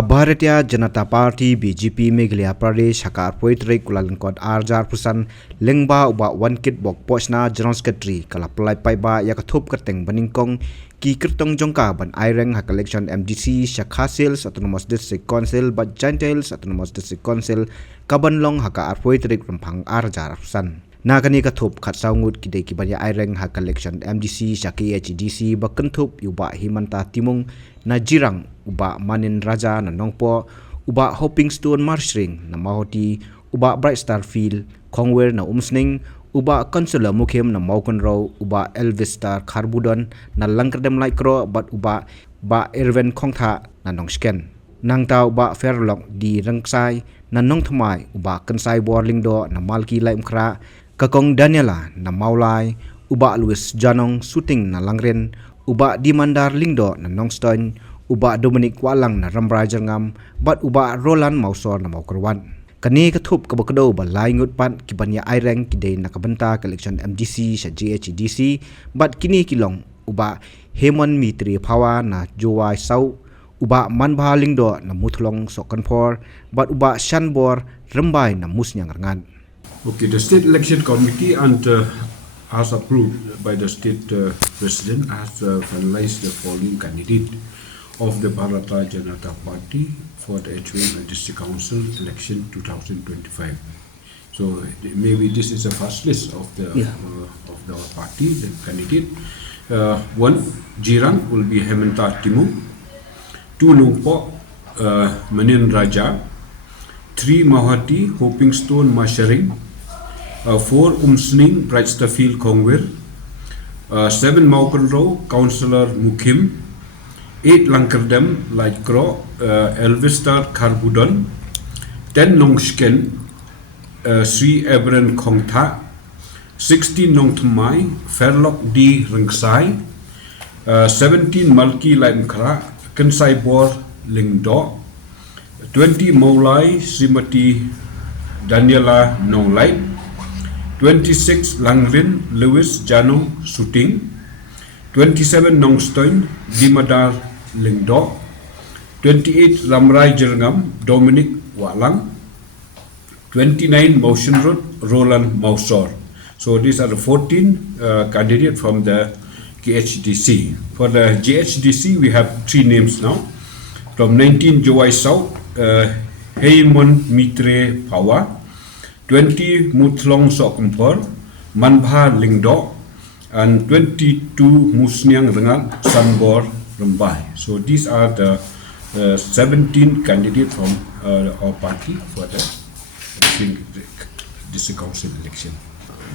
Bharatiya Janata Party BJP Meghalaya Pradesh Hakar Poitri Kulalangkot Arjar Pusan Lengba uba one kit bok pochna General Secretary Kalapalai Paiba Yakathup Kerteng Baningkong Ki Kyrtong Jongka Ban Aireng Hak Election MDC Shakha Sales Autonomous District Council Bat Giantales Autonomous District Council Kabanlong Hakar Poitri Rampang Arjar Pusan Nagani Kathup Khatsau Ngut Kidai Kibanya Aireng Hak Election MDC KHADC Bakenthup Uba Himanta Timung Najirang uba Manin Raja na Nongpo uba Hopingstone Marshring na Mahoti uba Bright Star Field Kongwer na Umsning uba Consular Mukim na Maukonro uba Elvis Star Karbudon na Langkerdem Laikro bat uba ba Irven Kongtha na Nongsken Nangta uba Fairlock di Rangsai na Nongthamai uba Kansai Borlingdo na Malki Laimkra Kakong Daniela na Maulai uba Louis Janong Shooting na Langren uba Dimandar Lingdo na Nongstoin uba Dominic Walang na Rambrai Jangam bat uba Roland Mausor na Maukerwan kani kathup kabakdo ba lai ngut pan kibanya aireng kidai nakabanta election MDC sa JHADC bat kini kilong uba Hemon Mitri Phawa na Jowai Sau uba Manbha Lingdo na Muthlong Sokanphor bat uba Shanbor Rambai na Musnyang Rangan. Okay, the State Election Committee and as approved by the State President has finalized the following candidate of the Bharatiya Janata Party for the HWM District Council election 2025. So maybe this is the first list of the party, the candidate. One, Jirang will be Himanta Timu. Two, Nungpo, Manin Raja. Three, Mahati, Hopingstone Masharing. Four, Umsning, Bright Star Field Kongwer. Seven, Maukonro, Councillor Mukim. 8 Lankerdem Laikro, Elvis Star Karbudon. 10 Nongsken, Sri Ebren Kongtha. 16 Nongthamai, Fairlock di Rangsai. 17 Malki Laimkra, Kansai Bor Lingdo. 20 Maulai Srimati Daniela Nonglai. 26 Langrin Louis Jano Shooting. 27 Nongstoin Dimadar Lingdo. 28 Ramrai Jerngam Dominic Walang. 29 Motion Road Roland Mausor. So these are the 14 candidates from the KHADC. For the JHADC we have 3 names now. From 19 Jowai South, Heimon Mitre Phawa. 20 Muthlong Sokampor Manbha Lingdo. And 22 Musnyang Rangan Sanbor Rambai. So these are the 17 candidates from our party for the district council election.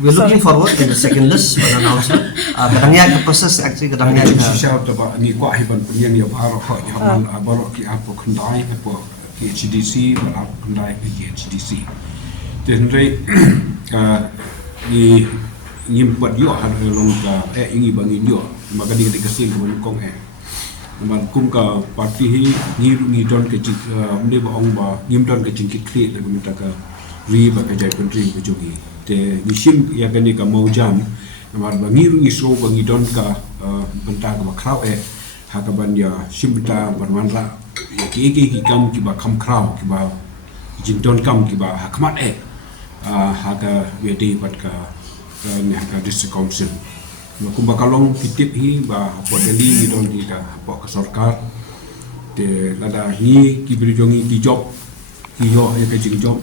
We're looking forward to the second list for the announcement. Kadangnya proses actually kadangnya. Siya taba ni kwa hiban punya ni baro ko yaman baro ki apo kundai apo KHADC baro kundai KHADC. Tenre ni nyimpat yo har long ka ingi bangin yo magadi dikasih ko kong man kum ka party hi ni don ke jik ne ba ong ba nim don ke jing ki kre le minta ka ri ba ka jai country ko jogi te ni sim ya gani ka mau jam mar ba ngiru ni so ba don ka benta ka kraw ha ka ban ya simta barmanra ya ki kam ki ba kam kraw ki ba jing don kam ki ba hakmat ha ka wedi pat ka Nihaka District Council. Kumba kalong kitip hi ba hapo dali ni don di ka hapo ka sarkar te lada hi ki brijongi ki job ki yo ya ka jing job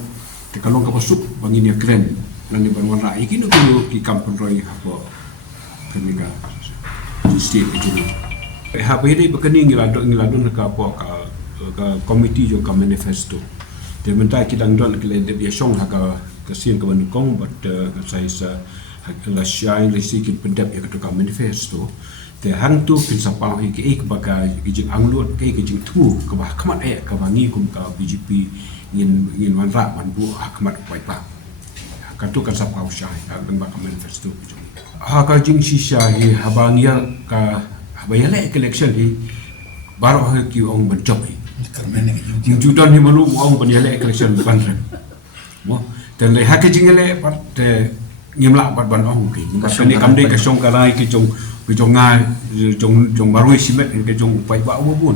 te kalong ka pasuk bangin ya kren nani banwan rai ki no ki kampung roi hapo kaniga state itu hapo hi bakani ngilado ka hapo ka committee jo ka manifesto te mentai ki dang don ki le de song ha ka kasian ka banukong but saya la shine le sikit pendap ya ka manifesto te hang tu pinsapau hi ki baga jing anglut ke jing tu ka ba khamat ka bangi kum ka BJP ngin manra man bu hakmat pai pa ka tu kan sapau shai ang ba ka manifesto ha ka jing shisha hi habangia ka habayale election hi baro ha ki ong banjop hi jing judan hi malu ong banale election banren mo te le ha ka jing le pat te ngimla bat ban ong ki ni kam de ka song kalai ki jong ngai jong marui simet ke jong pai ba bun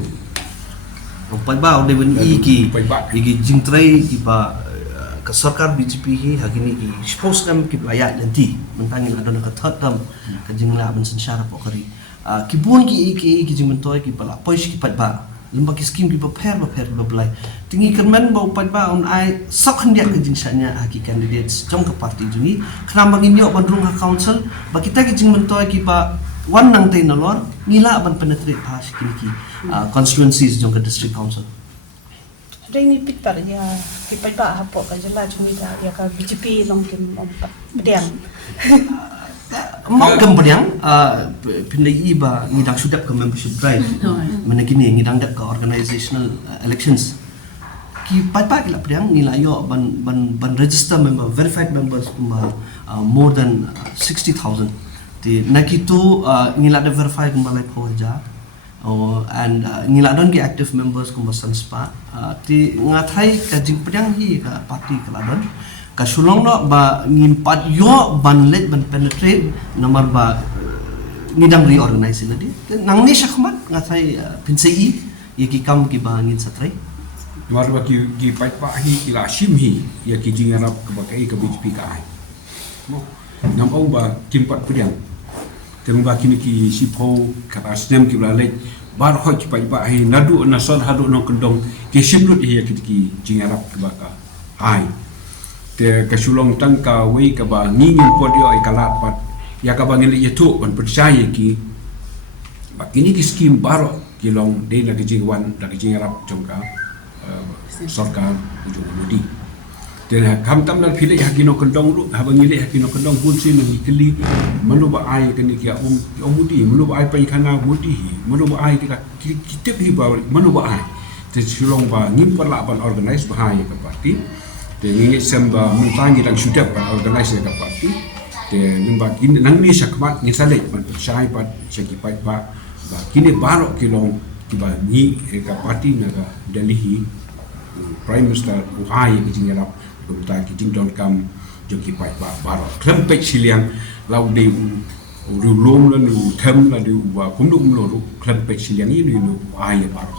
Pai ba de wen ki Pai ba. ki jingtrai ki ba ka sarkar BJP hi hagini ki suppose nam ki laya nanti mentangin adon ka third term ka jingla ban sanshara pokari ki bon ki jingmentoi ki pala pois ki pai ba limba ki scheme ki ba pher ba blai tingi kan men ba pai ba on ai sak handia ka jingsanya haki candidates jong ka party juni khram bangin yo bandrung ka council ba kita ki jingmentoi ki ba wan nang te nalor ngila ban penetrate ha ki constituencies jong ka district council Ring pit par ya kipai ba hapo ka jala chumi da ya ka BJP long kim om pediang mau kemudian pindah iba ngidang sudah ke membership drive mana kini ngidang dak ke organizational elections ki pai ki la pediang nilai yo ban register member verified members more than 60,000 di nakitu ngila ada verified malai poja and ngila don ki active members kumba sanspa ti ngathai ka jing pediang hi ka party kaladon ka Shillong no ba ngimpat yo ban let ban penetrate nomor ba ngidang reorganize na di nang ni syakmat ngathai pinsei ki kam ki ba ngin satrai Mar ba ki pai pa hi ki la shim hi ya ki jing arab ka ba kai ka BJP ka ai nam au ba kimpat pediang teng ba kini ki sipo ka asnem ki la le bar ho ki pai ba hi nadu na son hadu no kendong ki shimlut hi ya ki jing arab ka ba ka ai te ka Shillong tang ka wei ka ba ngingin podio ai kalat pat ya ka ba ngeli yetu ban percaya ki ba kini ki skim baro ki long de na ki jingwan da ki jingarap jongka sarkar ujung mudi te kam tam dal phile ya kino kendong lu ha ba ngeli kino kendong pun sin ni keli manu ba ai kini ki mudi manu ba ai pai khana mudi manu ba ai ki tip hi ba manu ba ai te Shillong ba ngim perla ban organize ba hai ka parti te ngi samba muntangi dang sudah ban organize ka parti te nimba kin nang ni sakmat ni sale ban sai pat seki pai ba kini baro kilong ki ba ni ka parti na ka Delhi prime minister uhai ki jingarap ta ki jingdon kam joki pai ba baro klempek siliang lau de ru lom la nu them la du ba kum du lo ru klempek siliang ini nu ai baro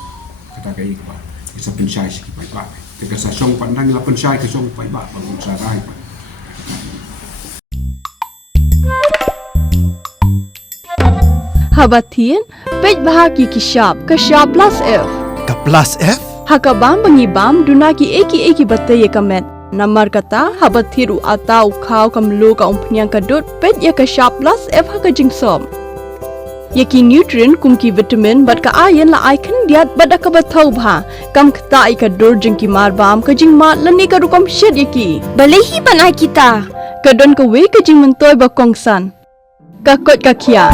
kata kai ba isa pensai seki pai ba ke sa song pandang la pensai ke song pai ba bangun sarai ba Habatin, pej bahagi kishab, kashab plus F. Ka plus F? Hakabam bangibam, dunaki eki batay kamet. Namar kata, habathiru atau kau kamlu ka umpnyang kadut, pej ya kashab plus F haka jingsom. Yaki nutrient kumki vitamin bat ka ayan la icon diat bat akabatau bha. Kam kata ika dur jingki marbam ka jing mat lani ka rukam shed yaki. Balehi banai kita. Kadon ka we ka jing mentoy ba kongsan. Kakot kakia.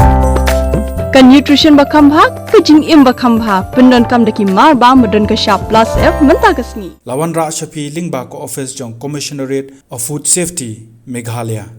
Ka nutrition bakam bha ka jing im bakam bha pendon kam daki mar ba modon ka sharp plus F menta kasni Lawan Ra Shafi Lingba ko office jong Commissionerate of Food Safety Meghalaya